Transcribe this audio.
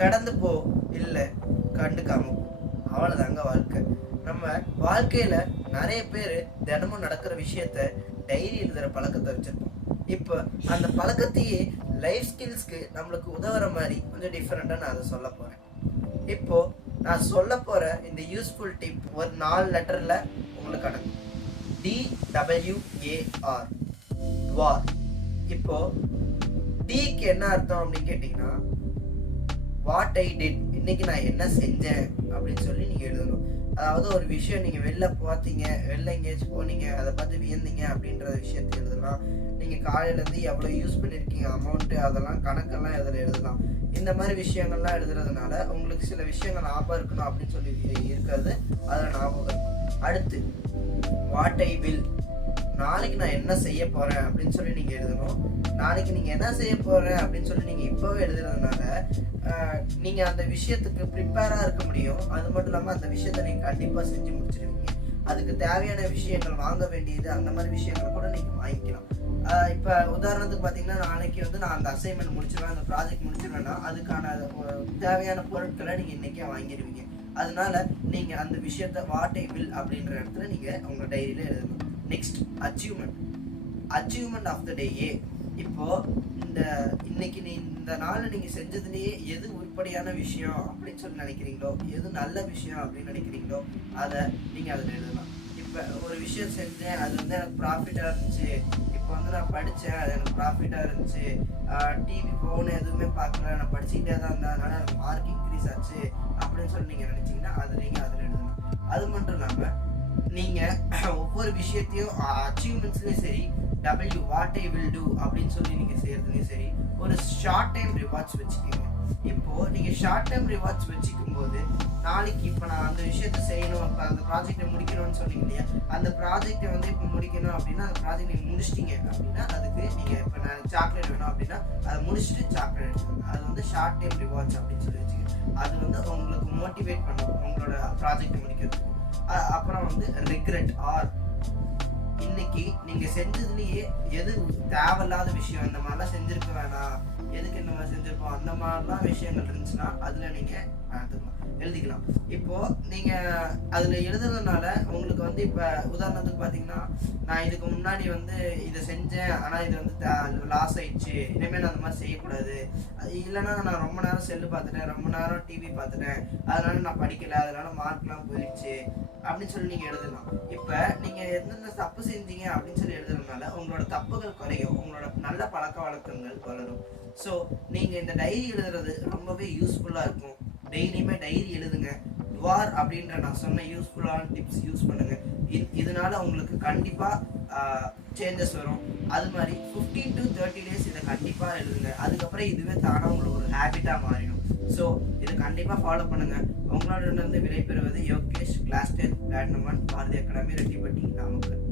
கடந்து போ, இல்லை கண்டுக்காம போ. அவ்வளோதாங்க வாழ்க்கை. நம்ம வாழ்க்கையில் நிறைய பேர் தினமும் நடக்கிற விஷயத்த டைரி எழுதுகிற பழக்கத்தை வச்சுருப்போம். இப்போ அந்த பழக்கத்தையே லைஃப் ஸ்கில்ஸ்க்கு நம்மளுக்கு உதவுற மாதிரி கொஞ்சம் டிஃப்ரெண்ட்டாக நான் அதை சொல்ல போகிறேன். இப்போது நான் சொல்ல போகிற இந்த யூஸ்ஃபுல் டிப் ஒரு 4 லெட்டரில் உங்களுக்கு அடங்கும். DWAR, டுவார். இப்போது டிக்கு என்ன அர்த்தம் அப்படின்னு கேட்டிங்கன்னா, வாட் ஐ டிட், இன்னைக்கு நான் என்ன செஞ்சேன் அப்படின்னு சொல்லி நீங்கள் எழுதணும். அதாவது ஒரு விஷயம் நீங்கள் வெளில பார்த்தீங்க, வெளில எங்கேயாச்சும் போனீங்க, அதை பார்த்து வியந்தீங்க அப்படின்ற விஷயத்தை எழுதலாம். நீங்கள் காலையிலேருந்து எவ்வளோ யூஸ் பண்ணியிருக்கீங்க அமௌண்ட்டு, அதெல்லாம் கணக்கெல்லாம் இதில் எழுதலாம். இந்த மாதிரி விஷயங்கள்லாம் எழுதுறதுனால உங்களுக்கு சில விஷயங்கள் ஞாபகம் இருக்கணும் அப்படின்னு சொல்லி இருக்கிறது அதில் ஞாபகம் இருக்கும். அடுத்து வாட் ஐ வில், நாளைக்கு நான் என்ன செய்ய போகிறேன் அப்படின்னு சொல்லி நீங்கள் எழுதணும். நாளைக்கு நீங்கள் என்ன செய்ய போகிறேன் அப்படின்னு சொல்லி நீங்கள் இப்போவே எழுதுறதுனால நீங்கள் அந்த விஷயத்துக்கு ப்ரிப்பேராக இருக்க முடியும். அது மட்டும் இல்லாமல் அந்த விஷயத்தை நீங்கள் கண்டிப்பாக செஞ்சு முடிச்சிடுவீங்க. அதுக்கு தேவையான விஷயங்கள் வாங்க வேண்டியது, அந்த மாதிரி விஷயங்களை கூட நீங்கள் வாங்கிக்கலாம். இப்போ உதாரணத்துக்கு பார்த்தீங்கன்னா, நாளைக்கு நான் அந்த அசைன்மெண்ட் முடிச்சிடுவேன், அந்த ப்ராஜெக்ட் முடிச்சிடுவேன்னா அதுக்கான தேவையான பொருட்களை நீங்கள் இன்றைக்கே வாங்கிடுவீங்க. அதனால நீங்கள் அந்த விஷயத்த வாட் ஐ வில் அப்படின்ற இடத்துல நீங்கள் உங்கள் டைரியில் எழுதணும். நெக்ஸ்ட் அச்சீவ்மெண்ட் ஆஃப் த டே. இப்போ இன்னைக்கு இந்த நாள் நீங்க செஞ்சதுலேயே எது உருப்படியான விஷயம் அப்படின்னு சொல்லி நினைக்கிறீங்களோ, எது நல்ல விஷயம் அப்படின்னு நினைக்கிறீங்களோ அதை நீங்க அதில் எழுதலாம். இப்போ ஒரு விஷயம் செஞ்சேன், அது எனக்கு ப்ராஃபிட்டா இருந்துச்சு. இப்போ நான் படித்தேன், அது எனக்கு ப்ராஃபிட்டா இருந்துச்சு. டிவி ஃபோன் எதுவுமே பார்க்கல, நான் படிச்சுக்கிட்டே தான் இருந்தேன், அதனால எனக்கு மார்க் இன்க்ரீஸ் ஆச்சு அப்படின்னு சொல்லி நீங்க நினைச்சீங்கன்னா அது நீங்க அதில் எழுதலாம். அது மட்டும் இல்லாமல் நீங்கள் ஒவ்வொரு விஷயத்தையும் அச்சீவ்மெண்ட்ஸ்லேயும் சரி, வாட் ஐ வில் டூ அப்படின்னு சொல்லி நீங்கள் செய்கிறதுலையும் சரி, ஒரு ஷார்ட் டைம் ரிவார்ட்ஸ் வச்சுக்கோங்க. இப்போது நீங்கள் ஷார்ட் டைம் ரிவார்ட்ஸ் வச்சுக்கும் போது நாளைக்கு இப்போ நான் அந்த விஷயத்தை செய்யணும், இப்போ அந்த ப்ராஜெக்டை முடிக்கணும்னு சொன்னீங்க இல்லையா, அந்த ப்ராஜெக்டை இப்போ முடிக்கணும் அப்படின்னா அந்த ப்ராஜெக்ட் நீங்கள் முடிச்சிட்டிங்க அப்படின்னா அதுக்கு நீங்கள் இப்போ நான் சாக்லேட் வேணும் அப்படின்னா அதை முடிச்சுட்டு சாக்லேட் எடுத்துக்கோங்க. அது ஷார்ட் டைம் ரிவார்ட்ஸ் அப்படின்னு சொல்லி வச்சுக்கோங்க. அது உங்களுக்கு மோட்டிவேட் பண்ணும் உங்களோட ப்ராஜெக்டை முடிக்கிறதுக்கு. அப்புறம் ரிக்ரெட் ஆர், இன்னைக்கு நீங்க செஞ்சதுலயே எது தேவையில்லாத விஷயம், இந்த மாதிரிலாம் செஞ்சிருக்க வேணாம், எதுக்கு இந்த மாதிரி செஞ்சிருப்போம், அந்த மாதிரிலாம் விஷயங்கள் இருந்துச்சுன்னா அதுல நீங்க எழுதிக்கலாம். இப்போ நீங்க அதுல எழுதுறதுனால உங்களுக்கு இப்ப உதாரணத்துக்கு பாத்தீங்கன்னா, நான் இதுக்கு முன்னாடி இதை செஞ்சேன், ஆனா இது லாஸ் ஆயிடுச்சு, இனிமேல் நான் அந்த மாதிரி செய்யக்கூடாது. இல்லைன்னா நான் ரொம்ப நேரம் செல்லு பார்த்துட்டேன், ரொம்ப நேரம் டிவி பார்த்துட்டேன், அதனால நான் படிக்கல, அதனால மார்க்லாம் போயிடுச்சு அப்படின்னு சொல்லி நீங்க எழுதலாம். இப்ப நீங்க எந்தெந்த தப்பு செஞ்சீங்க அப்படின்னு சொல்லி எழுதுறதுனால உங்களோட தப்புகள் குறையும், உங்களோட நல்ல பழக்க வழக்கங்கள் வளரும். ஸோ நீங்க இந்த டைரி எழுதுறது ரொம்பவே யூஸ்ஃபுல்லா இருக்கும். டெய்லியுமே டைரி எழுதுங்க. டுவார் அப்படின்ற நான் சொன்ன யூஸ்ஃபுல்லான டிப்ஸ் யூஸ் பண்ணுங்க. இதனால உங்களுக்கு கண்டிப்பா சேஞ்சஸ் வரும். அது மாதிரி 15 to 30 days இதை கண்டிப்பா எழுதுங்க. அதுக்கப்புறம் இதுவே தானா உங்களுக்கு ஒரு ஹேபிட்டா மாறிடும். ஸோ இதை கண்டிப்பா ஃபாலோ பண்ணுங்க. உங்களோட விடைபெறுவது Yogesh, class 10 platinum 1 Bharathi academy, Rettipatti, Namakkal.